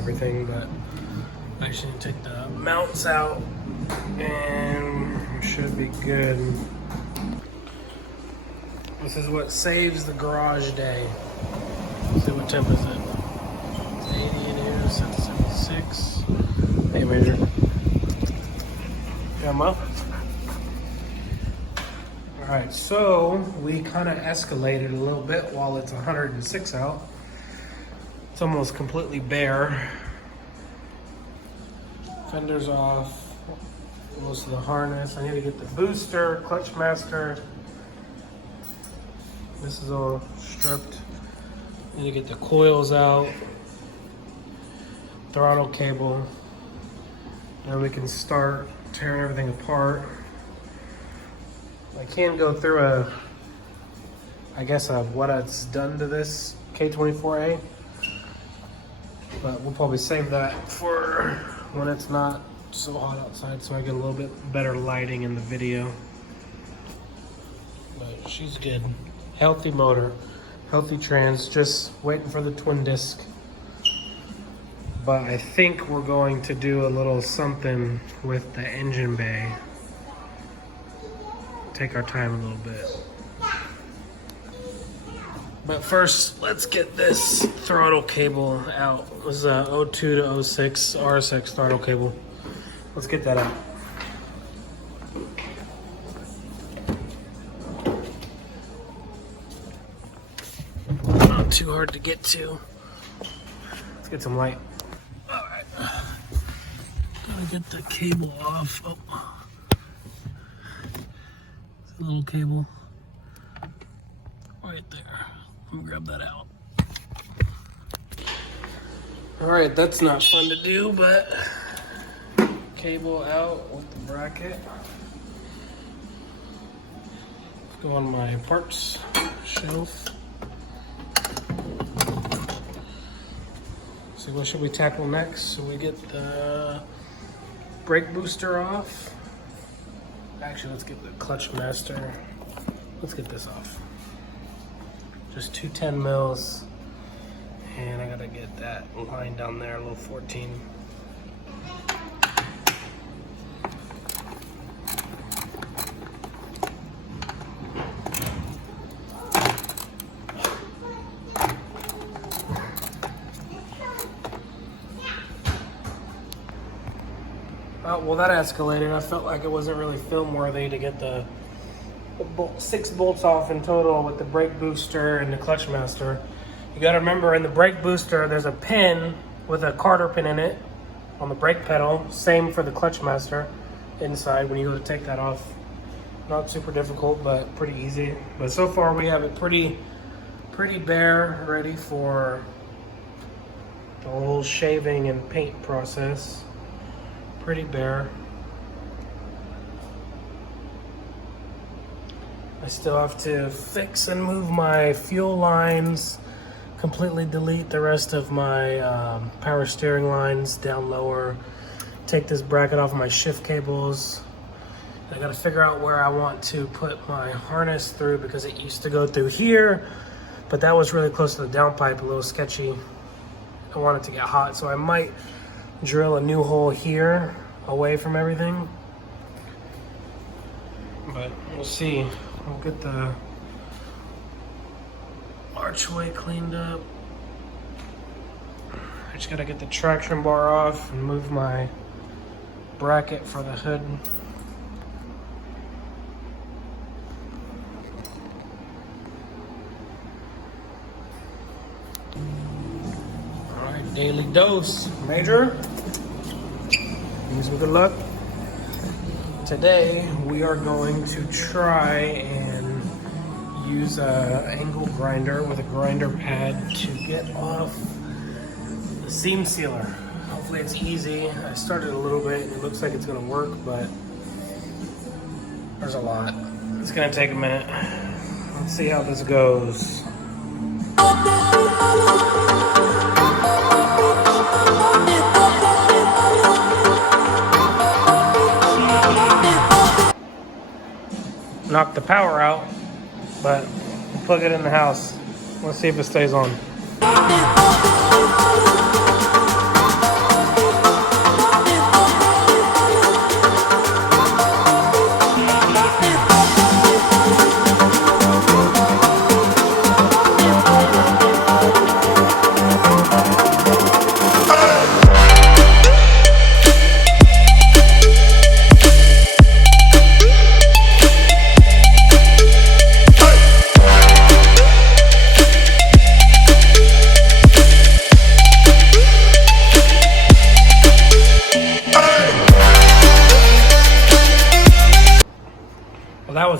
everything, but I actually need to take the mounts out and it should be good. This is what saves the garage day. Let's see what temp is it. It's 80 in here, set to 76. Hey, Major. Yeah, Mo? Alright, so we kind of escalated a little bit while it's 106 out. It's almost completely bare. Fender's off. Most of the harness. I need to get the booster, clutch master. This is all stripped. Need to get the coils out. Throttle cable. Then we can start tearing everything apart. I can go through what it's done to this K24A. But we'll probably save that for when it's not so hot outside so I get a little bit better lighting in the video. But she's good. Healthy motor, healthy trans, just waiting for the twin disc. But I think we're going to do a little something with the engine bay. Take our time a little bit. But first, let's get this throttle cable out. This is a 02 to 06 RSX throttle cable. Let's get that out. Not too hard to get to. Let's get some light. All right. Gotta get the cable off. Oh. It's a little cable right there. Let me grab that out. All right, that's not fun to do, but cable out with the bracket. Let's go on my parts shelf. So what should we tackle next? So we get the brake booster off. Actually, let's get the clutch master. Let's get this off. Just 210 mils. And I gotta get that line down there, a little 14. Well, that escalated. I felt like it wasn't really film worthy to get the 6 bolts off in total with the brake booster and the clutch master. You gotta remember, in the brake booster, there's a pin with a Carter pin in it on the brake pedal. Same for the clutch master inside when you go to take that off. Not super difficult, but pretty easy. But so far we have it pretty bare, ready for the whole shaving and paint process. Pretty bare. I still have to fix and move my fuel lines, completely delete the rest of my power steering lines down lower, take this bracket off my shift cables. I gotta figure out where I want to put my harness through because it used to go through here, but that was really close to the downpipe, a little sketchy. I want it to get hot, so I might drill a new hole here away from everything. But we'll see. We'll get the archway cleaned up. I just gotta get the traction bar off and move my bracket for the hood. All right, daily dose. Major, give me some good luck. Today we are going to try and use an angle grinder with a grinder pad to get off the seam sealer. Hopefully it's easy. I started a little bit and it looks like it's gonna work, but there's a lot. It's gonna take a minute. Let's see how this goes. Knock the power out, but we'll plug it in the house. Let's see if it stays on.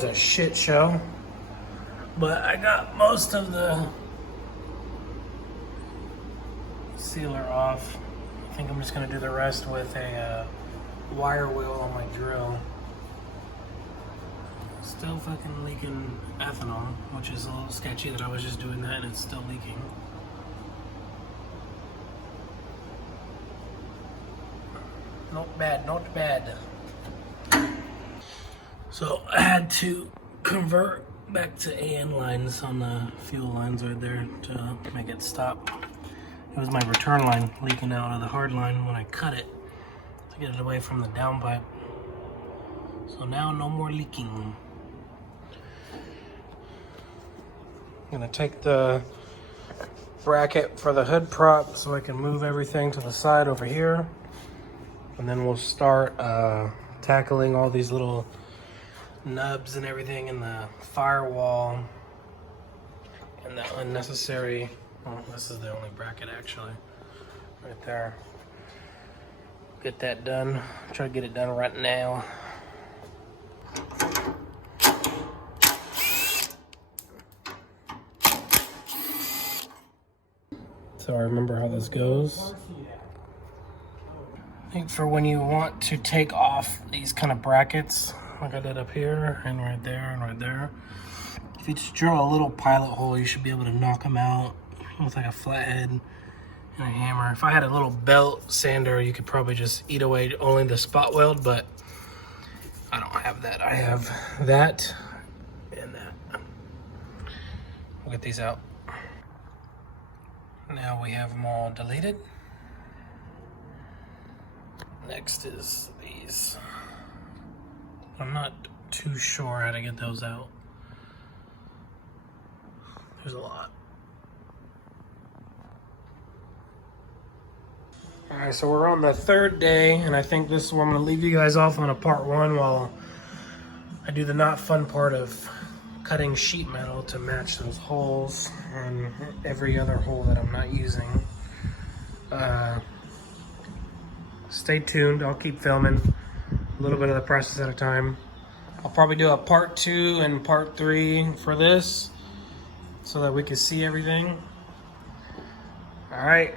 was a shit show. But I got most of the sealer off. I think I'm just gonna do the rest with a wire wheel on my drill. Still fucking leaking ethanol, which is a little sketchy that I was just doing that and it's still leaking. Not bad, not bad. So I had to convert back to AN lines on the fuel lines right there to make it stop. It was my return line leaking out of the hard line when I cut it to get it away from the downpipe. So now no more leaking. I'm gonna take the bracket for the hood prop so I can move everything to the side over here. And then we'll start tackling all these little nubs and everything in the firewall and the unnecessary, well, this is the only bracket actually, right there. Get that done. Try to get it done right now. So I remember how this goes. I think for when you want to take off these kind of brackets, like I did up here and right there and right there, if you just drill a little pilot hole, you should be able to knock them out with like a flathead and a hammer. If I had a little belt sander, you could probably just eat away only the spot weld, but I don't have that. I have that and that. We'll get these out. Now we have them all deleted. Next is these. I'm not too sure how to get those out. There's a lot. All right, so we're on the third day, and I think this is where I'm gonna leave you guys off on a part one while I do the not fun part of cutting sheet metal to match those holes and every other hole that I'm not using. Stay tuned, I'll keep filming a little bit of the process at a time. I'll probably do a part 2 and part 3 for this so that we can see everything. All right,